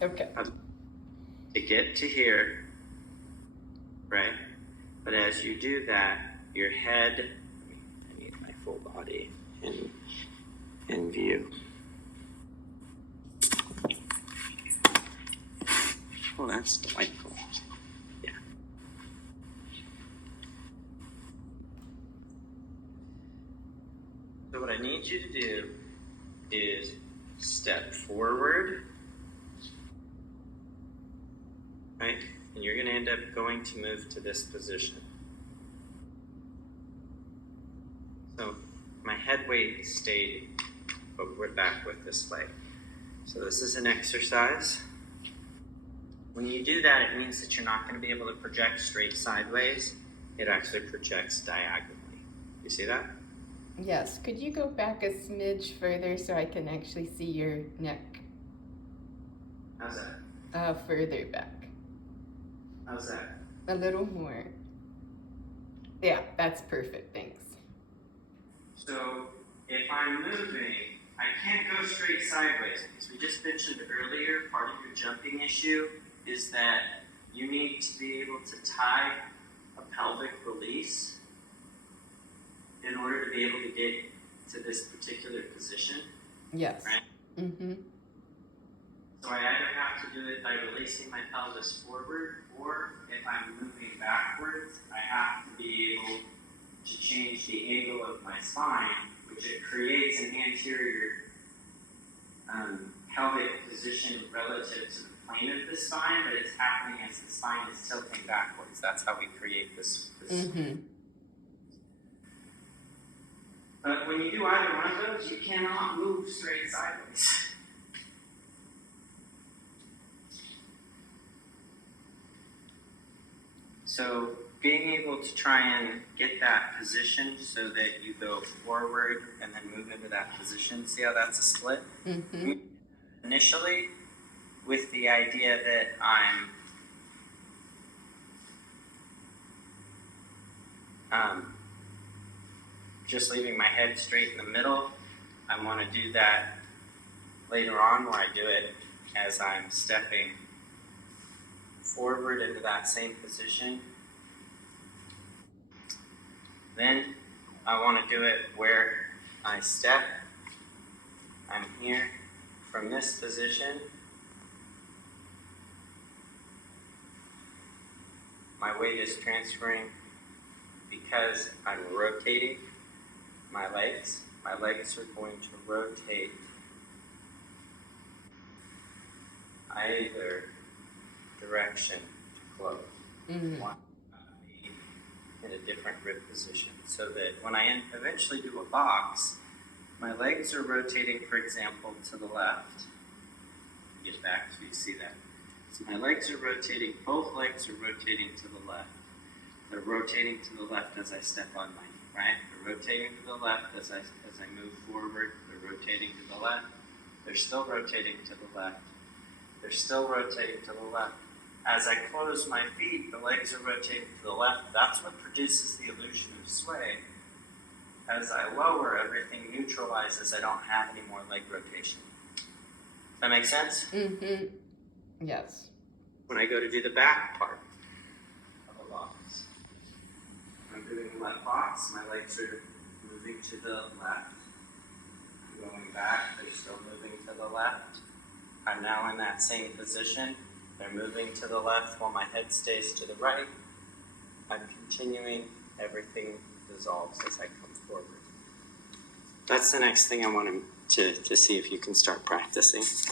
Okay. To get to here, right? But as you do that, your head, I need my full body in view. Oh, that's delightful. Yeah. So what I need you to do is step forward, right? And you're going to end up going to move to this position. So my head weight stayed, but we're back with this leg. So this is an exercise. When you do that, it means that you're not going to be able to project straight sideways. It actually projects diagonally. You see that? Yes. Could you go back a smidge further so I can actually see your neck? How's that? Further back. How's that? A little more. Yeah, that's perfect. Thanks. So if I'm moving, I can't go straight sideways because we just mentioned earlier, part of your jumping issue is that you need to be able to tie a pelvic release in order to be able to get to this particular position. Yes. Right? Mm-hmm. So I either have to do it by releasing my pelvis forward, or if I'm moving backwards, I have to be able to change the angle of my spine, which it creates an anterior pelvic position relative to the plane of the spine, but it's happening as the spine is tilting backwards. That's how we create this. Mm-hmm. But when you do either one of those, you cannot move straight sideways. So being able to try and get that position so that you go forward and then move into that position. See how that's a split? Mm-hmm. Initially, with the idea that I'm just leaving my head straight in the middle. I want to do that later on, where I do it as I'm stepping forward into that same position. Then I want to do it where I step. I'm here from this position. My weight is transferring because I'm rotating my legs. My legs are going to rotate either direction to close. Mm-hmm. One in a different rib position, so that when I eventually do a box, my legs are rotating, for example, to the left. Get back so you see that. So my legs are rotating, both legs are rotating to the left. They're rotating to the left as I step on my knee, right? They're rotating to the left as I move forward. They're rotating to the left. They're still rotating to the left. They're still rotating to the left. As I close my feet, the legs are rotating to the left. That's what produces the illusion of sway. As I lower, everything neutralizes. I don't have any more leg rotation. Does that make sense? Mm-hmm. Yes. When I go to do the back part of a box, I'm doing the left box. My legs are moving to the left. I'm going back. They're still moving to the left. I'm now in that same position. They're moving to the left while my head stays to the right. I'm continuing. Everything dissolves as I come forward. That's the next thing I want to see if you can start practicing.